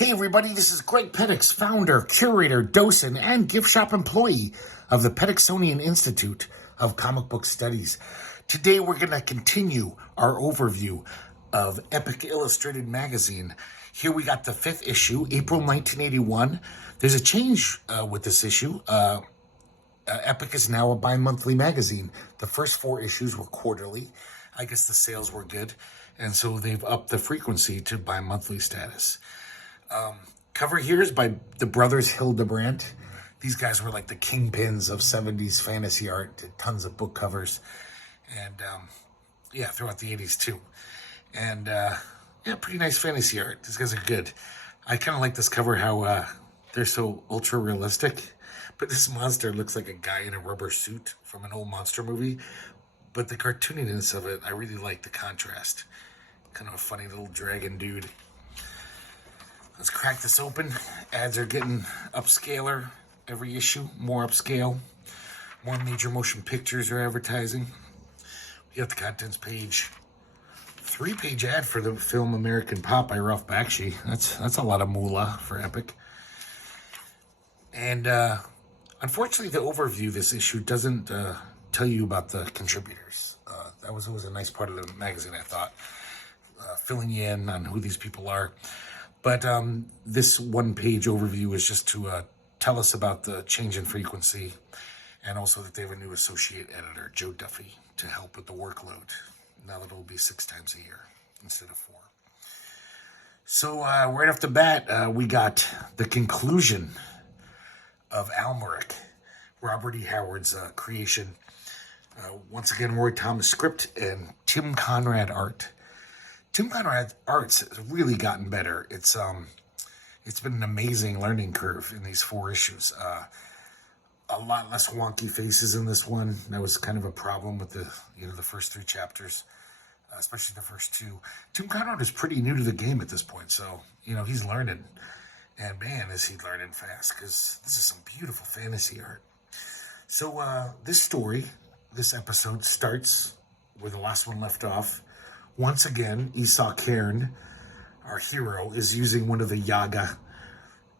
Hey everybody, this is Greg-Petix, founder, curator, docent, and gift shop employee of the Petixonian Institute of Comic Book Studies. Today we're going to continue our overview of Epic Illustrated Magazine. Here we got the 5th issue, April 1981. There's a change with this issue. Epic is now a bi-monthly magazine. The first 4 issues were quarterly. I guess the sales were good, and so they've upped the frequency to bi-monthly status. Cover here is by the brothers Hildebrandt. These guys were like the kingpins of 70s fantasy art, did tons of book covers, and throughout the 80s too. And pretty nice fantasy art. These guys are good. I kind of like this cover, how they're so ultra realistic, but this monster looks like a guy in a rubber suit from an old monster movie. But the cartooniness of it, I really like the contrast. Kind of a funny little dragon dude. Let's crack this open. Ads are getting upscaler every issue, more upscale. More major motion pictures are advertising. We got the contents page. 3-page ad for the film American Pop by Ralph Bakshi. That's a lot of moolah for Epic. And unfortunately, the overview this issue doesn't tell you about the contributors. That was always a nice part of the magazine, I thought. Filling you in on who these people are. But this 1-page overview is just to tell us about the change in frequency, and also that they have a new associate editor, Joe Duffy, to help with the workload. Now that it'll be 6 times a year instead of 4. So right off the bat, we got the conclusion of Almuric, Robert E. Howard's creation. Once again, Roy Thomas script and Tim Conrad art. Tim Conrad's art's really gotten better. It's been an amazing learning curve in these 4 issues. A lot less wonky faces in this one. That was kind of a problem with the first 3 chapters, especially the first 2. Tim Conrad is pretty new to the game at this point, so he's learning, and man, is he learning fast, because this is some beautiful fantasy art. So this episode starts where the last one left off. Once again, Esau Cairn, our hero, is using one of the Yaga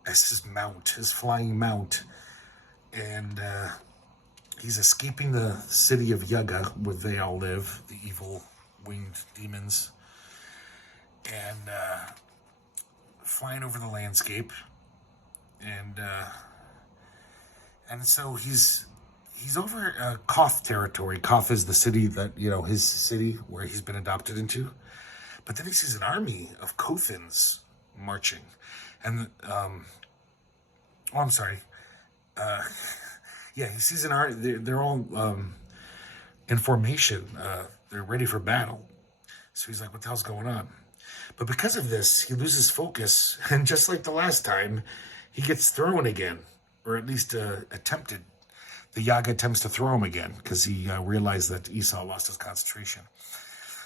as his mount, his flying mount. And he's escaping the city of Yaga, where they all live, the evil winged demons. And flying over the landscape. And so he's over Koth territory. Koth is the city that, his city where he's been adopted into. But then he sees an army of Kothans marching. And, I'm sorry. He sees an army. They're all in formation. They're ready for battle. So he's like, what the hell's going on? But because of this, he loses focus. And just like the last time, he gets thrown again. Or at least attempted. The Yaga attempts to throw him again because he realized that Esau lost his concentration.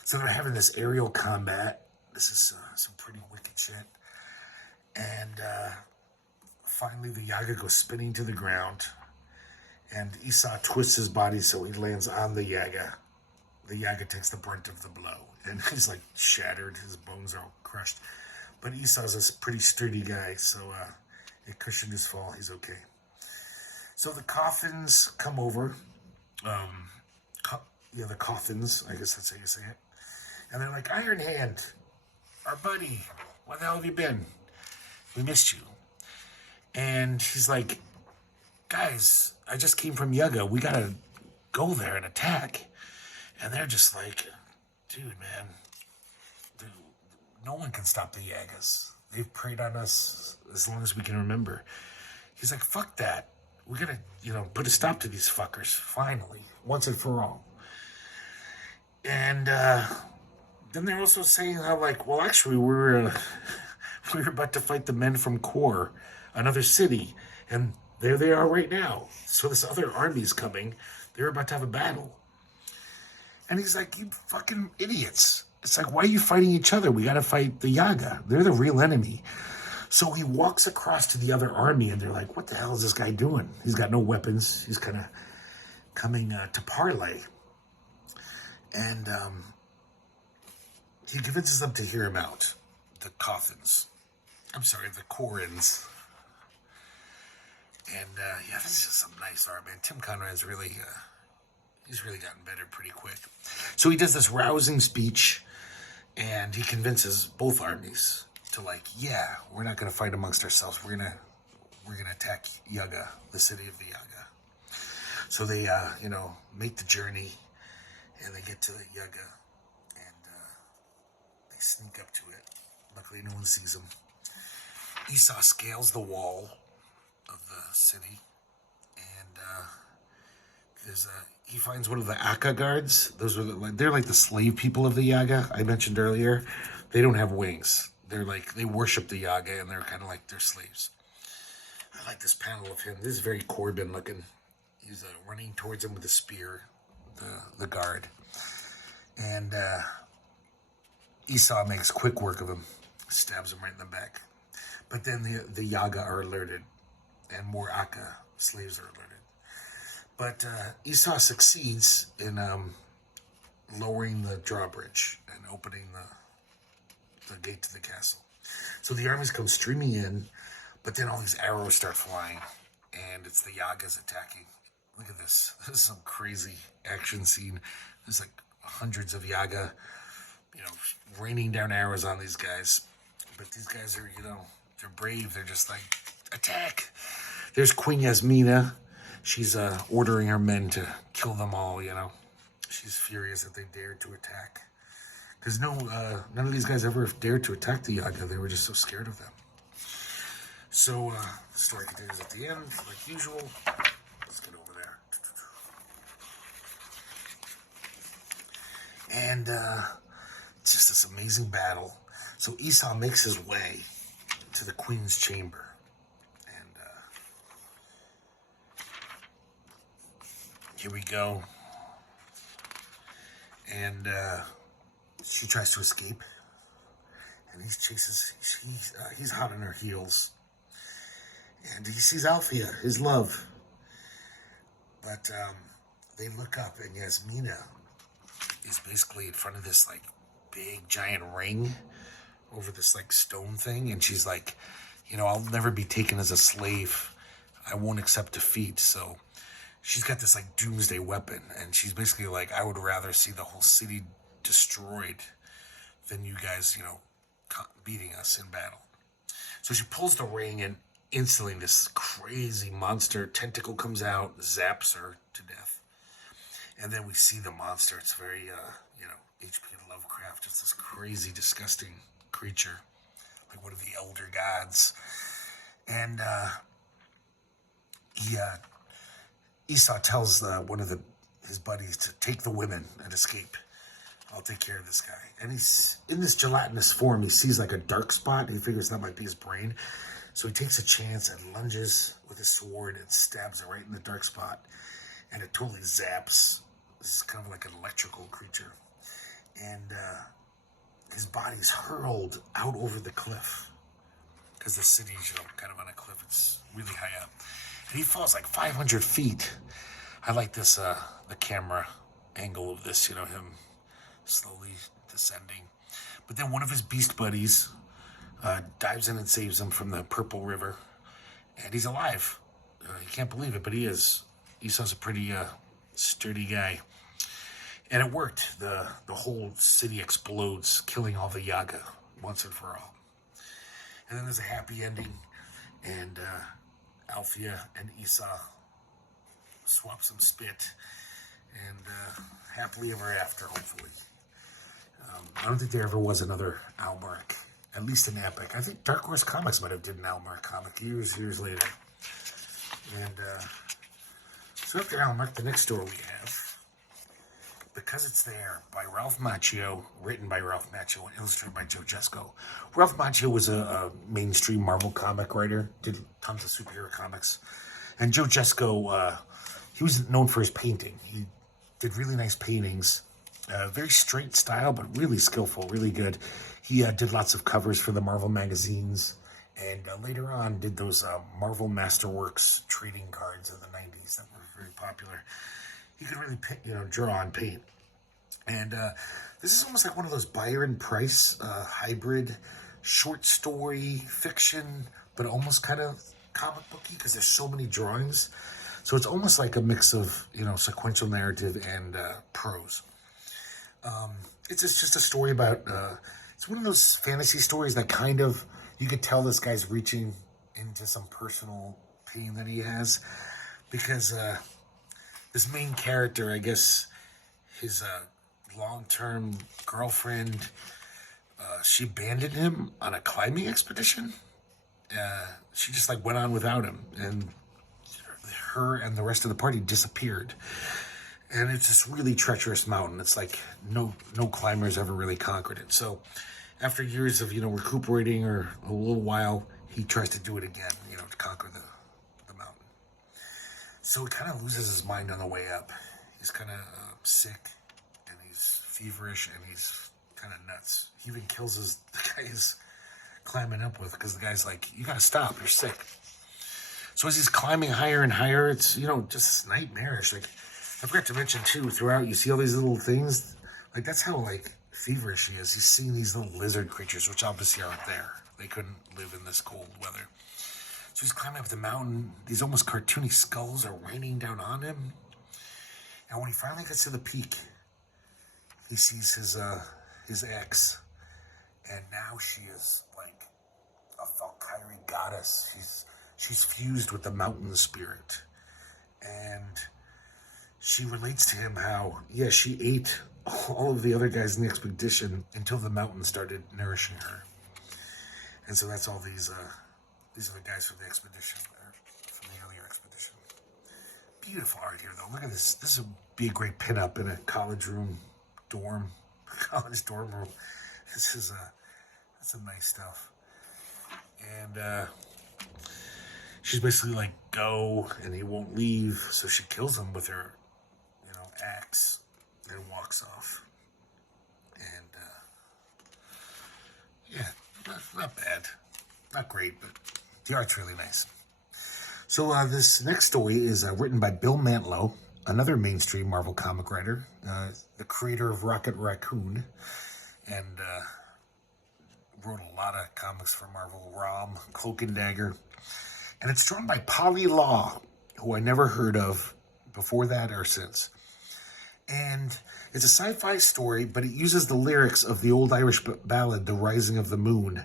So they're having this aerial combat. This is some pretty wicked shit. And finally the Yaga goes spinning to the ground. And Esau twists his body so he lands on the Yaga. The Yaga takes the brunt of the blow. And he's like shattered. His bones are all crushed. But Esau's a pretty sturdy guy, so it cushioned his fall. He's okay. So the coffins come over. The coffins, I guess that's how you say it. And they're like, Iron Hand, our buddy, where the hell have you been? We missed you. And he's like, guys, I just came from Yaga. We got to go there and attack. And they're just like, dude, man, no one can stop the Yagas. They've preyed on us as long as we can remember. He's like, fuck that. We gotta, put a stop to these fuckers, finally, once and for all. And then they're also saying how, well, actually, we were about to fight the men from Kor, another city, and there they are right now. So this other army's coming. They're about to have a battle. And he's like, you fucking idiots. It's like, why are you fighting each other? We gotta fight the Yaga. They're the real enemy. So he walks across to the other army, and they're like, what the hell is this guy doing? He's got no weapons. He's kind of coming to parley. And he convinces them to hear him out, the coffins. I'm sorry, the Corins. And yeah, this is just some nice art, man. Tim Conrad's really, he's really gotten better pretty quick. So he does this rousing speech, and he convinces both armies to like, yeah, we're not going to fight amongst ourselves. We're gonna attack Yaga, the city of the Yaga. So they, make the journey, and they get to the Yaga, and they sneak up to it. Luckily, no one sees them. Esau scales the wall of the city, and he finds one of the Akka guards. Those are they're like the slave people of the Yaga I mentioned earlier. They don't have wings. They worship the Yaga, and they're kind of like their slaves. I like this panel of him. This is very Corbin looking. He's running towards him with a spear, the guard. And Esau makes quick work of him, stabs him right in the back. But then the Yaga are alerted, and more Akka slaves are alerted. But Esau succeeds in lowering the drawbridge and opening the gate to the castle. So the armies come streaming in, but then all these arrows start flying, and it's the Yagas attacking. Look at this. This is some crazy action scene. There's like hundreds of Yaga, raining down arrows on these guys. But these guys are, they're brave. They're just like, attack. There's Queen Yasmina. She's ordering her men to kill them all, She's furious that they dared to attack. Because none of these guys ever dared to attack the Yaga. They were just so scared of them. So the story continues at the end, like usual. Let's get over there. And it's just this amazing battle. So Esau makes his way to the queen's chamber. And here we go. And she tries to escape. And he's hot on her heels. And he sees Althea, his love. But they look up, and Yasmina is basically in front of this, big, giant ring over this, stone thing. And she's like, I'll never be taken as a slave. I won't accept defeat. So she's got this, doomsday weapon. And she's basically like, I would rather see the whole city destroyed than you guys, beating us in battle. So she pulls the ring, and instantly this crazy monster tentacle comes out, zaps her to death. And then we see the monster. It's very, H.P. Lovecraft. It's this crazy, disgusting creature, like one of the elder gods. And Esau tells one of his buddies to take the women and escape. I'll take care of this guy. And he's in this gelatinous form. He sees a dark spot. And he figures that might be his brain. So he takes a chance and lunges with his sword and stabs it right in the dark spot. And it totally zaps. This is kind of like an electrical creature. And his body's hurled out over the cliff. Because the city's, kind of on a cliff. It's really high up. And he falls 500 feet. I like this, the camera angle of this, him slowly descending. But then one of his beast buddies dives in and saves him from the Purple River. And he's alive. He can't believe it, but he is. Esau's a pretty sturdy guy. And it worked. The whole city explodes, killing all the Yaga once and for all. And then there's a happy ending. And Althea and Esau swap some spit. And happily ever after, hopefully. I don't think there ever was another Almuric. At least an epic. I think Dark Horse Comics might have did an Almuric comic years later. And so after Almuric, the next story we have, Because It's There, by Ralph Macchio, written by Ralph Macchio and illustrated by Joe Jesko. Ralph Macchio was a mainstream Marvel comic writer, did tons of superhero comics. And Joe Jesko, he was known for his painting. He did really nice paintings. Very straight style, but really skillful, really good. He did lots of covers for the Marvel magazines, and later on did those Marvel Masterworks trading cards of the 90s that were very popular. He could really draw and paint. And this is almost like one of those Byron Price hybrid short story fiction, but almost kind of comic booky because there's so many drawings. So it's almost like a mix of, sequential narrative and prose. It's just a story about, it's one of those fantasy stories that kind of, you could tell this guy's reaching into some personal pain that he has. Because this main character, I guess, his long-term girlfriend, she abandoned him on a climbing expedition. She just went on without him, and her and the rest of the party disappeared. And it's this really treacherous mountain. It's like no climbers ever really conquered it. So after years of recuperating or a little while, he tries to do it again, to conquer the mountain. So he kind of loses his mind on the way up. He's kind of sick, and he's feverish, and he's kind of nuts. He even kills the guy he's climbing up with, because the guy's like, you gotta stop, you're sick. So as he's climbing higher and higher, it's, just nightmarish. I forgot to mention too, throughout, you see all these little things. That's how, feverish he is. He's seeing these little lizard creatures, which obviously aren't there. They couldn't live in this cold weather. So he's climbing up the mountain. These almost cartoony skulls are raining down on him. And when he finally gets to the peak, he sees his ex. And now she is like a Valkyrie goddess. She's fused with the mountain spirit. And she relates to him how, she ate all of the other guys in the expedition until the mountain started nourishing her. And so that's all these are the guys from the expedition, or from the earlier expedition. Beautiful art here, though. Look at this. This would be a great pinup in a college room dorm, college dorm room. That's some nice stuff. And she's basically like, go, and he won't leave. So she kills him with her, axe, and walks off. And not bad, not great, but the art's really nice. So this next story is written by Bill Mantlo, another mainstream Marvel comic writer, the creator of Rocket Raccoon, and wrote a lot of comics for Marvel, Rom, Cloak and Dagger. And it's drawn by Polly Law, who I never heard of before that or since. And it's a sci-fi story, but it uses the lyrics of the old Irish ballad, The Rising of the Moon,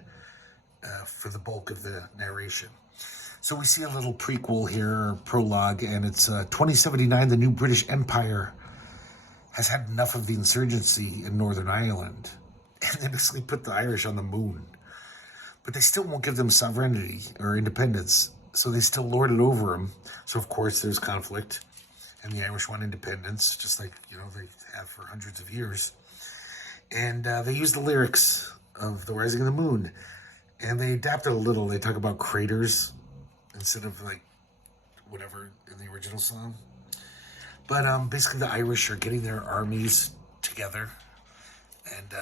for the bulk of the narration. So we see a little prequel here, or prologue, and it's 2079, the new British Empire has had enough of the insurgency in Northern Ireland. And they basically put the Irish on the moon. But they still won't give them sovereignty or independence, so they still lord it over them. So, of course, there's conflict. And the Irish want independence, just like, they have for hundreds of years. And they use the lyrics of The Rising of the Moon. And they adapt it a little. They talk about craters instead of, whatever in the original song. But basically the Irish are getting their armies together. And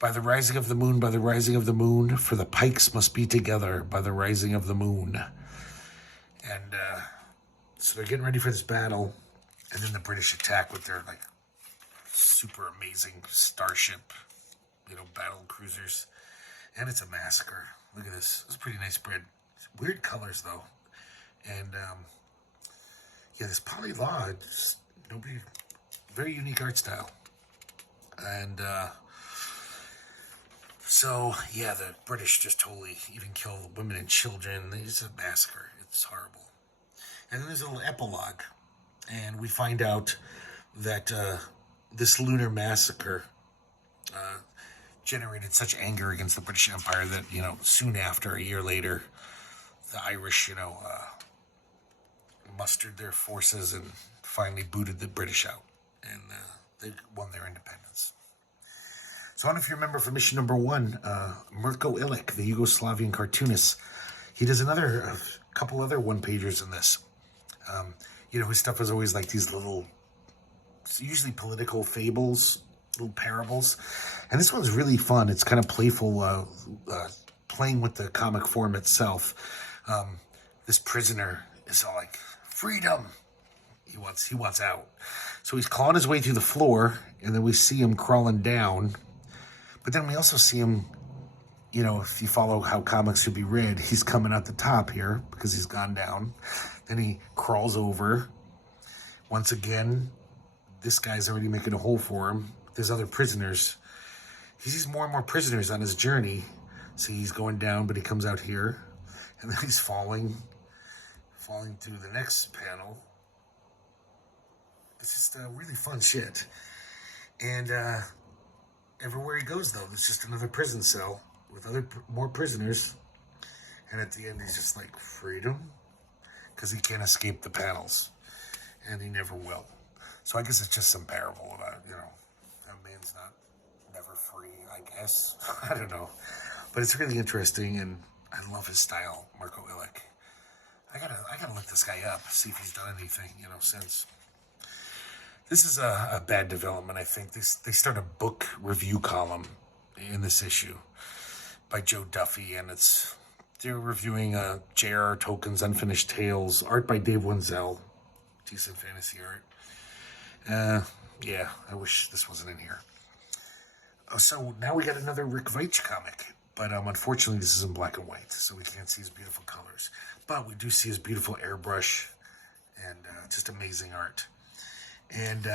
by the rising of the moon, by the rising of the moon, for the pikes must be together by the rising of the moon. And so they're getting ready for this battle, and then the British attack with their super amazing starship, battle cruisers, and it's a massacre. Look at this. It's a pretty nice spread. Weird colors though, and this Polly Law, just very unique art style, and so the British just totally even kill women and children. It's a massacre. It's horrible. And then there's a little epilogue, and we find out that this lunar massacre generated such anger against the British Empire that, soon after, a year later, the Irish, mustered their forces and finally booted the British out, and they won their independence. So I don't know if you remember from issue number 1, Mirko Ilic, the Yugoslavian cartoonist, he does a couple other one-pagers in this. His stuff is always like these little, usually political fables, little parables. And this one's really fun. It's kind of playful, playing with the comic form itself. This prisoner is all like, freedom! He wants out. So he's clawing his way through the floor, and then we see him crawling down. But then we also see him, you know, if you follow how comics should be read, he's coming at the top here because he's gone down. Then he crawls over. Once again, this guy's already making a hole for him. There's other prisoners. He sees more and more prisoners on his journey. See, he's going down, but he comes out here. And then he's falling to the next panel. It's just really fun shit. And everywhere he goes, though, there's just another prison cell with more prisoners. And at the end, he's just like, freedom? Because he can't escape the panels. And he never will. So I guess it's just some parable about, you know, that man's never free, I guess. I don't know. But it's really interesting, and I love his style, Marco Illich. I gotta look this guy up, see if he's done anything, you know, since. This is a bad development, I think. They start a book review column in this issue by Joe Duffy, and they're reviewing J.R.R. Tolkien's Unfinished Tales, art by Dave Wenzel. Decent fantasy art. Yeah, I wish this wasn't in here. Oh, so now we got another Rick Veitch comic, but unfortunately this is in black and white, so we can't see his beautiful colors. But we do see his beautiful airbrush and just amazing art. And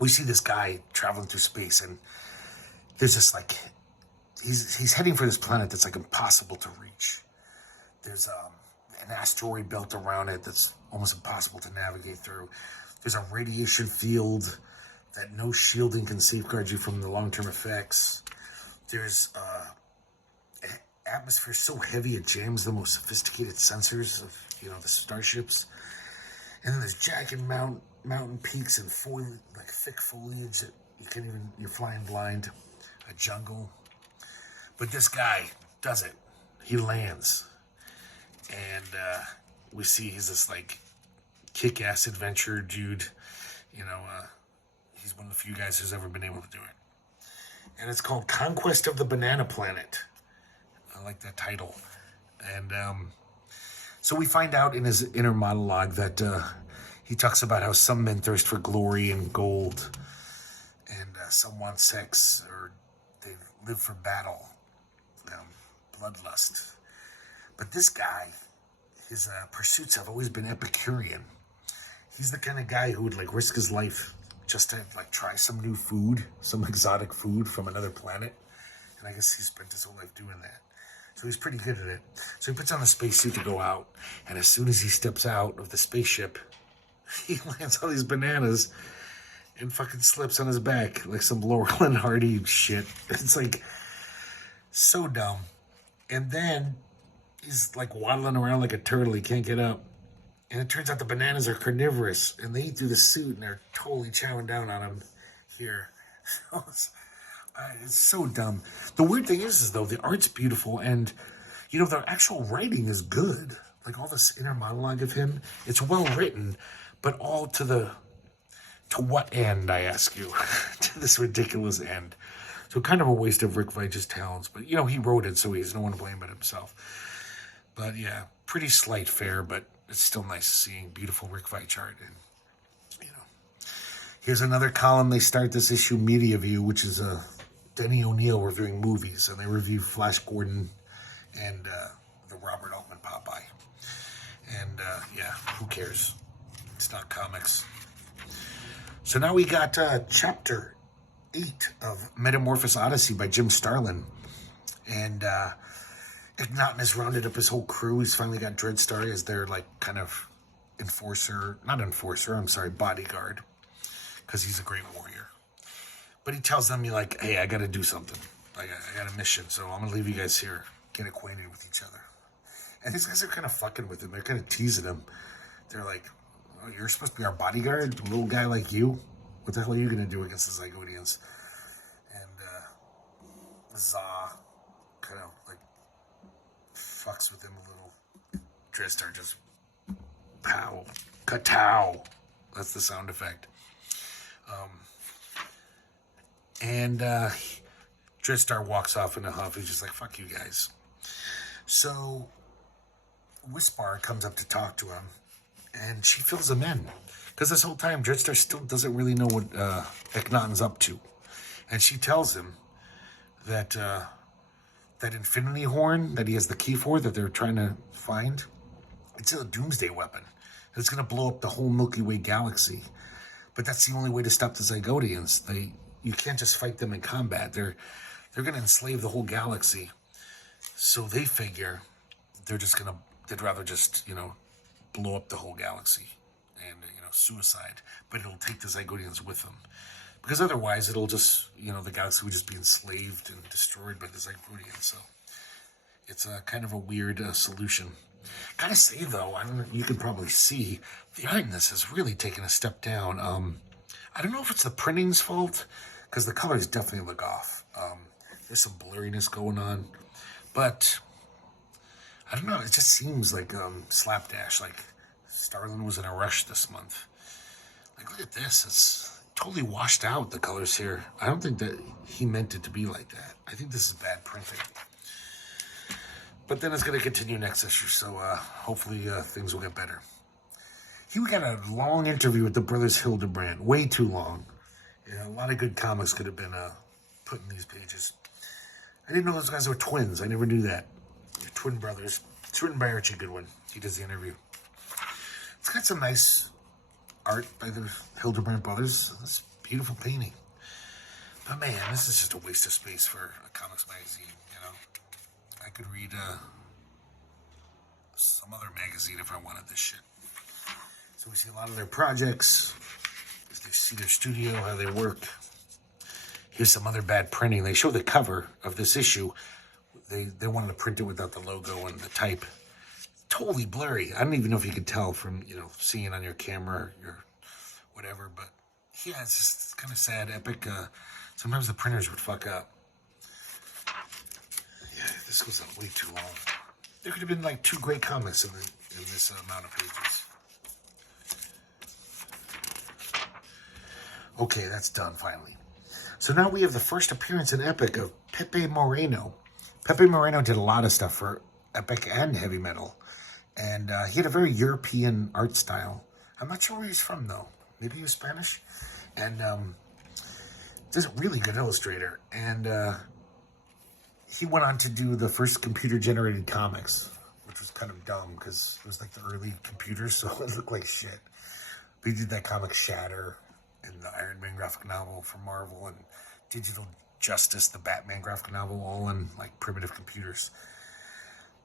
we see this guy traveling through space, and there's just like, he's heading for this planet that's like impossible to reach. There's an asteroid belt around it that's almost impossible to navigate through. There's a radiation field that no shielding can safeguard you from the long-term effects. There's an atmosphere so heavy it jams the most sophisticated sensors of, you know, the starships. And then there's jagged mountain peaks and thick foliage that you're flying blind. A jungle. But this guy does it. He lands. And we see he's this like kick-ass adventure dude. You know, he's one of the few guys who's ever been able to do it. And it's called Conquest of the Banana Planet. I like that title. And so we find out in his inner monologue that he talks about how some men thirst for glory and gold, and some want sex, or they live for battle, bloodlust. But this guy, his pursuits have always been Epicurean. He's the kind of guy who would like risk his life just to like try some new food, some exotic food from another planet. And I guess he spent his whole life doing that. So he's pretty good at it. So he puts on the spacesuit to go out, and as soon as he steps out of the spaceship, he lands all these bananas and fucking slips on his back like some Laurel and Hardy shit. It's like so dumb. And then he's like waddling around like a turtle. He can't get up. And it turns out the bananas are carnivorous, and they eat through the suit, and they're totally chowing down on him here. So it's so dumb. The weird thing is though, the art's beautiful, and you know, the actual writing is good. Like all this inner monologue of him, it's well written, but all to what end, I ask you? To this ridiculous end. So kind of a waste of Rick Veitch's talents, but you know, he wrote it, so he has no one to blame but himself. But yeah, pretty slight fare, but it's still nice seeing beautiful Rick Veitch art. And you know, here's another column. They start this issue, Media View, which is Denny O'Neil reviewing movies, and they review Flash Gordon and the Robert Altman Popeye. And yeah, who cares? It's not comics. So now we got chapter 8 of Metamorphosis Odyssey by Jim Starlin. And Ignatin has rounded up his whole crew. He's finally got Dreadstar as their like kind of bodyguard. Because he's a great warrior. But he tells them, like, hey, I got to do something. I got a mission, so I'm going to leave you guys here. Get acquainted with each other. And these guys are kind of fucking with him. They're kind of teasing him. They're like, oh, you're supposed to be our bodyguard? A little guy like you? What the hell are you going to do against the Zygonians? And Zah kind of like fucks with him a little. Dreadstar just pow. Katow. That's the sound effect. And Dreadstar walks off in a huff. He's just like, fuck you guys. So Wispar comes up to talk to him, and she fills him in. Because this whole time, Dreadstar still doesn't really know what Ignatin's up to. And she tells him that that infinity horn that he has the key for that they're trying to find, it's a doomsday weapon. It's going to blow up the whole Milky Way galaxy. But that's the only way to stop the Zygonians. You can't just fight them in combat. They're going to enslave the whole galaxy. So they figure they'd rather just, blow up the whole galaxy and, suicide. But it'll take the Zygonians with them. Because otherwise it'll just, the galaxy would just be enslaved and destroyed by the Zygonians. So it's a kind of a weird solution. Gotta say though, I don't know, you can probably see the art in this has really taken a step down. I don't know if it's the printing's fault, because the colors definitely look off. There's some blurriness going on, but I don't know. It just seems like slapdash. Like Starlin was in a rush this month. Like, look at this. It's totally washed out, the colors here. I don't think that he meant it to be like that. I think this is bad printing. But then it's going to continue next issue, so hopefully things will get better. He got a long interview with the brothers Hildebrand. Way too long. A lot of good comics could have been put in these pages. I didn't know those guys were twins. I never knew that. They're twin brothers. It's written by Archie Goodwin. He does the interview. It's got some nice art by the Hildebrand brothers. It's a beautiful painting. But man, this is just a waste of space for a comics magazine, I could read some other magazine if I wanted this shit. So we see a lot of their projects. They see their studio, how they work. Here's some other bad printing. They show the cover of this issue. They wanted to print it without the logo and the type. Totally blurry. I don't even know if you could tell from, seeing it on your camera or your whatever. But yeah, it's just kind of sad, epic. Sometimes the printers would fuck up. Yeah, this goes on way too long. There could have been like 2 great comics in this amount of pages. Okay, that's done finally. So now we have the first appearance in Epic of Pepe Moreno. Pepe Moreno did a lot of stuff for Epic and Heavy Metal. And he had a very European art style. I'm not sure where he's from though. Maybe he was Spanish. And he's a really good illustrator. And he went on to do the first computer-generated comics, which was kind of dumb because it was like the early computers, so it looked like shit. But he did that comic Shatter and the Iron Man graphic novel for Marvel and Digital Justice, the Batman graphic novel, all in like primitive computers.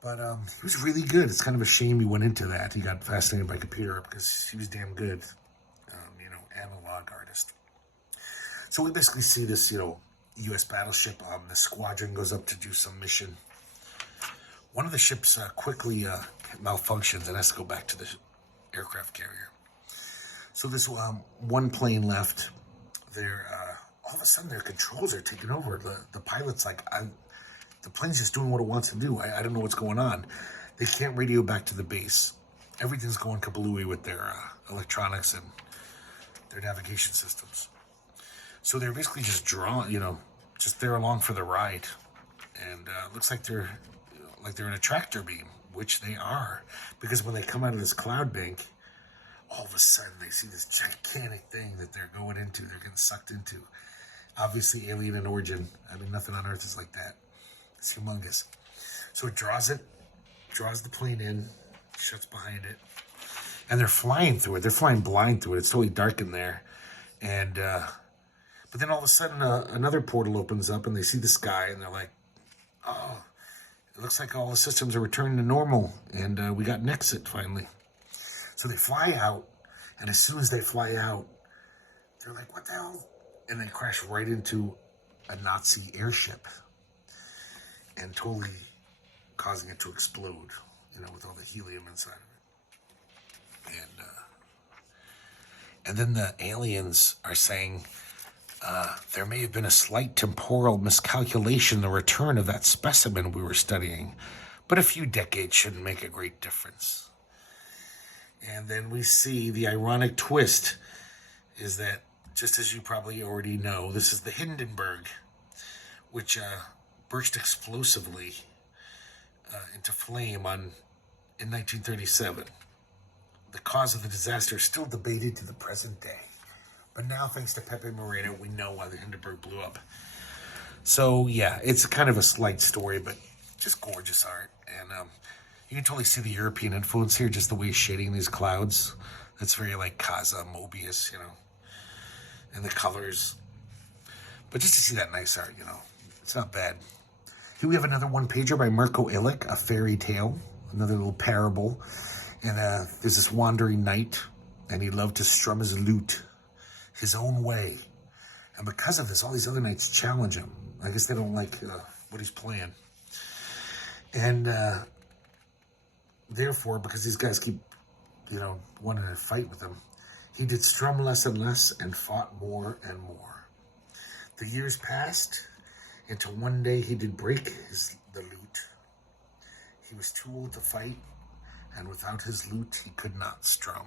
But he was really good. It's kind of a shame he went into that. He got fascinated by computer because he was damn good, analog artist. So we basically see this, U.S. battleship. The squadron goes up to do some mission. One of the ships quickly malfunctions and has to go back to the aircraft carrier. So this one plane left. All of a sudden their controls are taking over. The pilot's like, the plane's just doing what it wants to do. I don't know what's going on. They can't radio back to the base. Everything's going kablooey with their electronics and their navigation systems. So they're basically just just there along for the ride. And it looks like they're in a tractor beam, which they are. Because when they come out of this cloud bank, all of a sudden they see this gigantic thing that they're going into. They're getting sucked into. Obviously alien in origin. I mean, nothing on Earth is like that. It's humongous. So it draws the plane in, shuts behind it. And they're flying through it. They're flying blind through it. It's totally dark in there. And, but then all of a sudden another portal opens up and they see the sky and they're like, oh, it looks like all the systems are returning to normal. And we got an exit finally. So they fly out. And as soon as they fly out, they're like, what the hell? And they crash right into a Nazi airship. And totally causing it to explode, with all the helium inside of it. And then the aliens are saying there may have been a slight temporal miscalculation in the return of that specimen we were studying, but a few decades shouldn't make a great difference. And then we see the ironic twist is that, just as you probably already know, this is the Hindenburg, which burst explosively into flame in 1937. The cause of the disaster is still debated to the present day. But now, thanks to Pepe Moreno, we know why the Hindenburg blew up. So yeah, it's kind of a slight story, but just gorgeous art. And you can totally see the European influence here, just the way he's shading these clouds. That's very like Casa, Mobius, and the colors. But just to see that nice art, it's not bad. Here we have another one-pager by Mirko Ilic, A Fairy Tale, another little parable. And there's this wandering knight, and he loved to strum his lute his own way. And because of this, all these other knights challenge him. I guess they don't like what he's playing. And therefore, because these guys keep, wanting to fight with him, he did strum less and less and fought more and more. The years passed until one day he did break the lute. He was too old to fight, and without his lute, he could not strum.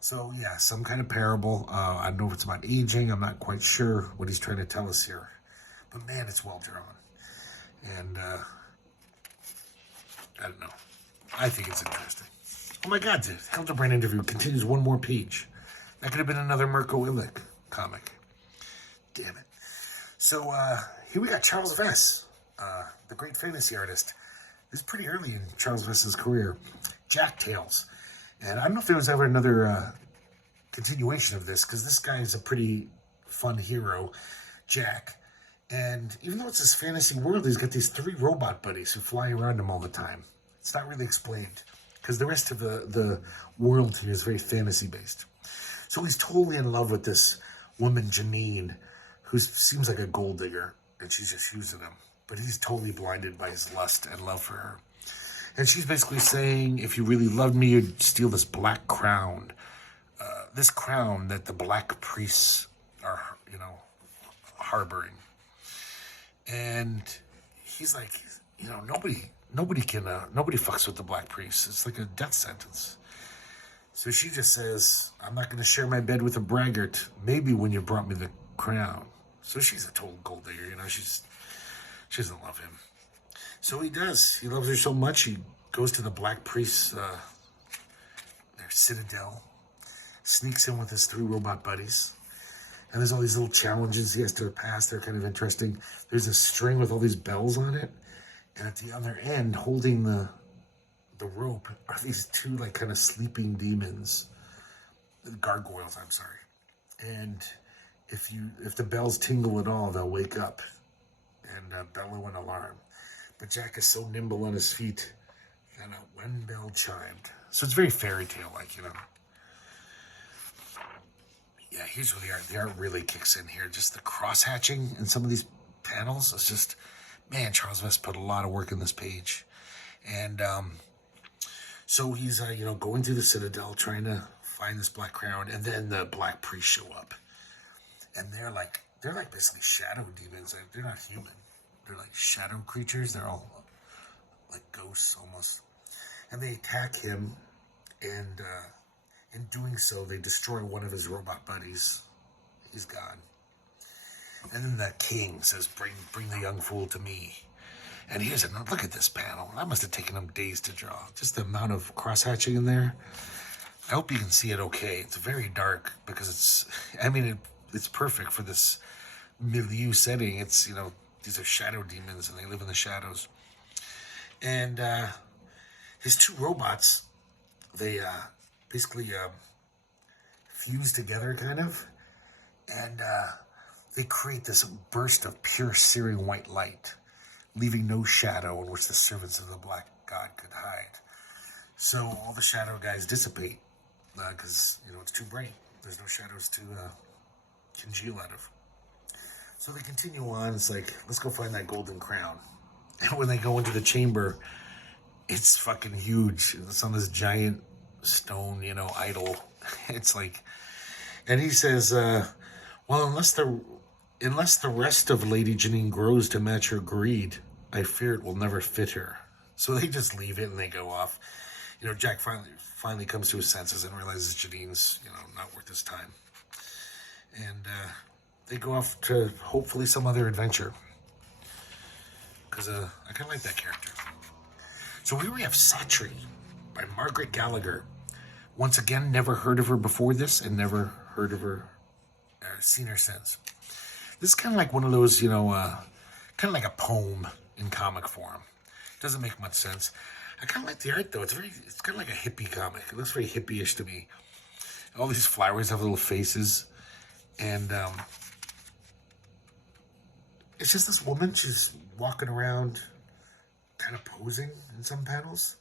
So yeah, some kind of parable. I don't know if it's about aging. I'm not quite sure what he's trying to tell us here. But man, it's well drawn. And I don't know. I think it's interesting. Oh my God, the Hildebrand interview continues one more page. That could have been another Mirko Ilic comic. Damn it. So here we got Charles Vess, the great fantasy artist. This is pretty early in Charles Vess's career. Jack Tales. And I don't know if there was ever another continuation of this, because this guy is a pretty fun hero, Jack. And even though it's his fantasy world, he's got these 3 robot buddies who fly around him all the time. It's not really explained, because the rest of the world here is very fantasy-based. So he's totally in love with this woman, Janine, who seems like a gold digger, and she's just using him. But he's totally blinded by his lust and love for her. And she's basically saying, if you really loved me, you'd steal this black crown. This crown that the black priests are, harboring. And he's like, nobody fucks with the black priests. It's like a death sentence. So she just says, I'm not going to share my bed with a braggart. Maybe when you brought me the crown. So she's a total gold digger, she doesn't love him. So he does. He loves her so much, he goes to the black priests, their citadel, sneaks in with his 3 robot buddies. And there's all these little challenges he has to pass. They're kind of interesting. There's a string with all these bells on it. And at the other end, holding the rope, are these 2 like kind of sleeping demons. Gargoyles, I'm sorry. And if the bells tingle at all, they'll wake up and bellow an alarm. But Jack is so nimble on his feet, and one bell chimed. So it's very fairy tale-like, Yeah, here's where the art really kicks in here. Just the cross-hatching in some of these panels. It's just, man, Charles Vess put a lot of work in this page. And so he's, going through the citadel, trying to find this black crown, and then the black priests show up. And they're like basically shadow demons. They're not human. They're like shadow creatures. They're all like ghosts almost. And they attack him, and in doing so, they destroy one of his robot buddies. He's gone. And then the king says, bring the young fool to me. And here's another, look at this panel. That must have taken him days to draw. Just the amount of cross-hatching in there. I hope you can see it okay. It's very dark because it's perfect for this milieu setting. It's, these are shadow demons, and they live in the shadows. And his 2 robots, they basically fuse together, kind of. And they create this burst of pure searing white light, leaving no shadow in which the servants of the black god could hide. So all the shadow guys dissipate because, it's too bright. There's no shadows to congeal out of. So they continue on. It's like, let's go find that golden crown. And when they go into the chamber, it's fucking huge. It's on this giant stone, idol. It's like, and he says, well, unless the rest of Lady Janine grows to match her greed, I fear it will never fit her. So they just leave it and they go off. Jack finally comes to his senses and realizes Janine's, not worth his time. And they go off to hopefully some other adventure. Because I kind of like that character. So here we have Satri by Margaret Gallagher. Once again, never heard of her before this and never heard of her, seen her since. This is kind of like one of those, kind of like a poem in comic form. Doesn't make much sense. I kind of like the art though. It's kind of like a hippie comic. It looks very hippie-ish to me. All these flowers have little faces, and it's just this woman. She's walking around, kind of posing in some panels.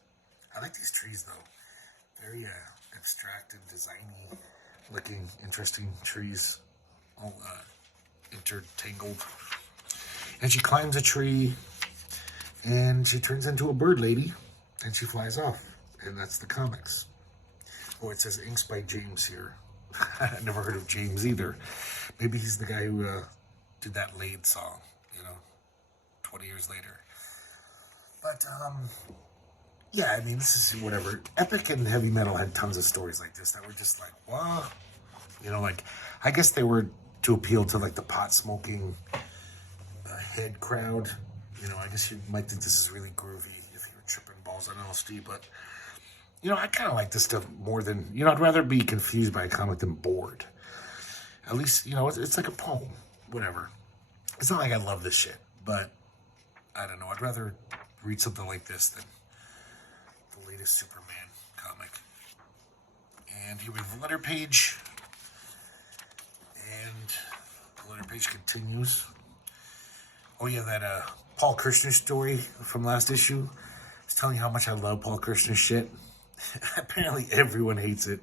I like these trees though. Very abstract and designy looking, interesting trees, all intertangled. And she climbs a tree, and she turns into a bird lady, and she flies off. And that's the comics. Oh, it says inks by James here. I never heard of James either. Maybe he's the guy who did that Laid song, 20 years later. But, yeah, I mean, this is whatever. Epic and heavy metal had tons of stories like this that were just like, wow. I guess they were to appeal to, like, the pot-smoking head crowd. I guess you might think this is really groovy if you were tripping balls on LSD, but, I kind of like this stuff more than, I'd rather be confused by a comic than bored. At least, it's like a poem, whatever. It's not like I love this shit, but I don't know. I'd rather read something like this than the latest Superman comic. And here we have the letter page. And the letter page continues. Oh yeah, that Paul Kirshner story from last issue. I was telling you how much I love Paul Kirshner shit. Apparently everyone hates it.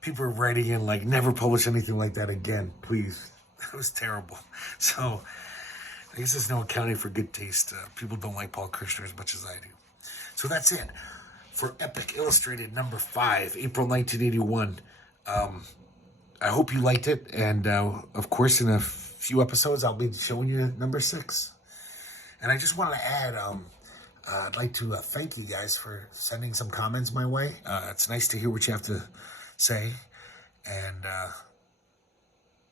People are writing in like, never publish anything like that again, please. That was terrible. So I guess there's no accounting for good taste. People don't like Paul Kirshner as much as I do. So that's it for Epic Illustrated number 5, April 1981. I hope you liked it. And of course, in a few episodes, I'll be showing you number 6. And I just want to add, I'd like to thank you guys for sending some comments my way. It's nice to hear what you have to say. And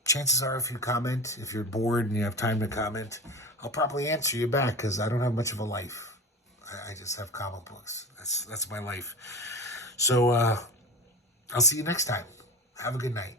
chances are, if you comment, if you're bored and you have time to comment, I'll probably answer you back because I don't have much of a life. I just have comic books. That's my life. So I'll see you next time. Have a good night.